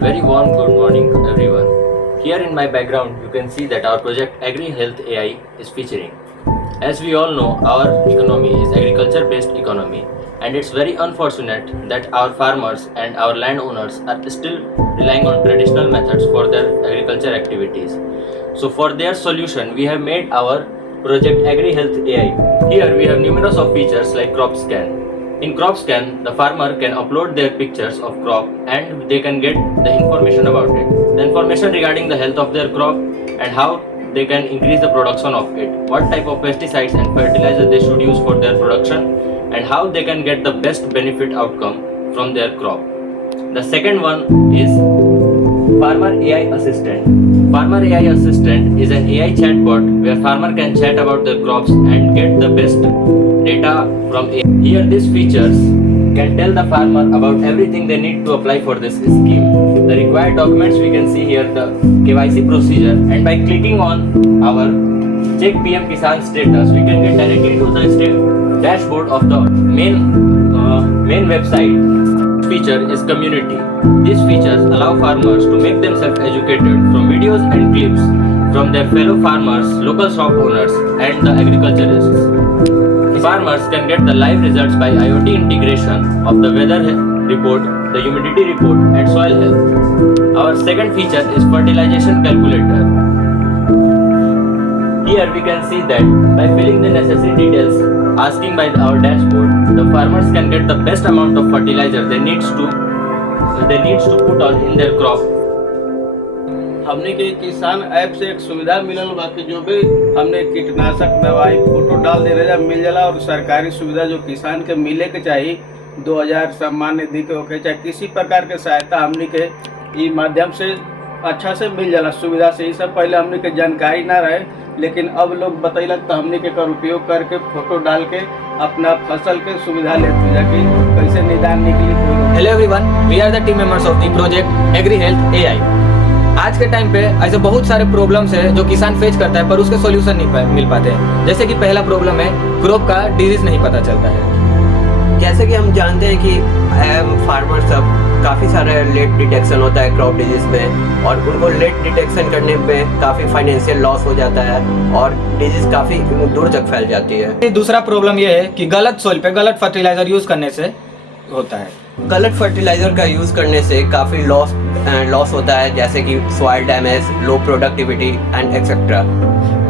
Very warm good morning everyone. Here in my background you can see that our project Agri Health AI is featuring. As we all know, our economy is agriculture based economy, and it's very unfortunate that our farmers and our landowners are still relying on traditional methods for their agriculture activities. So for their solution we have made our project Agri Health AI. Here we have numerous of features like crop scan. In crop scan, the farmer can upload their pictures of crop and they can get the information about it. The information regarding the health of their crop and how they can increase the production of it, what type of pesticides and fertilizers they should use for their production, and how they can get the best benefit outcome from their crop. The second one is Farmer AI Assistant. Farmer AI Assistant is an AI chatbot where farmer can chat about their crops and get the best data from AI. Here these features can tell the farmer about everything they need to apply for this scheme. The required documents we can see here, the KYC procedure, and by clicking on our check PM Kisan status we can get directly to the dashboard of the main website. Feature is community. These features allow farmers to make themselves educated from videos and clips from their fellow farmers, local shop owners and the agriculturists. Farmers can get the live results by IoT integration of the weather report, the humidity report and soil health. Our second feature is fertilization calculator. Here we can see that by filling the necessary details asking by our dashboard, the farmers can get the best amount of fertilizer they needs to put on in their crop. हमने के किसान ऐप से एक सुविधा मिलल बा कि जो भी हमने कीटनाशक दवाई फोटो डाल दे रहे मिल जाला और सरकारी सुविधा जो किसान के मिले के चाहिए 2000 सम्मान निधि के होके चाहे किसी प्रकार के सहायता हमने के ई माध्यम से अच्छा से मिल जाला सुविधा से। ये सब पहले हमने के जानकारी ना रहे, लेकिन अब लोग बतैलक तो हमने के कर उपयोग करके फोटो डाल के अपना फसल के सुविधा लेते जाके कैसे निदान निकली। Hello everyone, we are the team members of the project agri health AI. आज के टाइम पे ऐसे बहुत सारे प्रॉब्लम्स है जो किसान फेस करता है पर उसके सॉल्यूशन नहीं मिल पाते हैं। जैसे कि पहला प्रॉब्लम है क्रॉप का डिजीज नहीं पता चलता है। जैसे कि हम जानते हैं कि फार्मर सब काफ़ी सारा लेट डिटेक्शन होता है क्रॉप डिजीज में, और उनको लेट डिटेक्शन करने में काफ़ी फाइनेंशियल लॉस हो जाता है और डिजीज काफ़ी दूर तक फैल जाती है। दूसरा प्रॉब्लम ये है कि गलत सोइल पे गलत फर्टिलाइजर यूज करने से होता है। गलत फर्टिलाइजर का यूज़ करने से काफ़ी लॉस होता है, जैसे कि soil damage, low productivity and etcetera.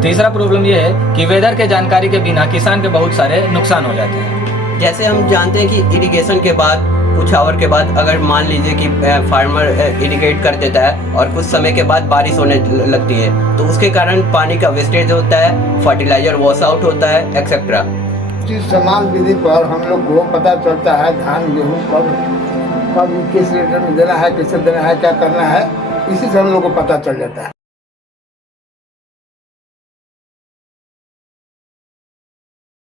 तीसरा प्रॉब्लम ये है कि वेदर के जानकारी के बिना किसान के बहुत सारे नुकसान हो जाते हैं। जैसे हम जानते हैं कि इरिगेशन के बाद कुछ आवर के बाद अगर मान लीजिए कि फार्मर इरिगेट कर देता है और कुछ समय के बाद बारिश होने लगती है तो उसके कारण पानी का वेस्टेज होता है, फर्टिलाइजर वॉश आउट होता है एक्सेट्रा। जिस समान विधि पर हम लोग को पता चलता है धान गेहूँ कब किस रेट में देना है, कैसे देना है, क्या करना है, इसी से हम लोग को पता चल जाता है।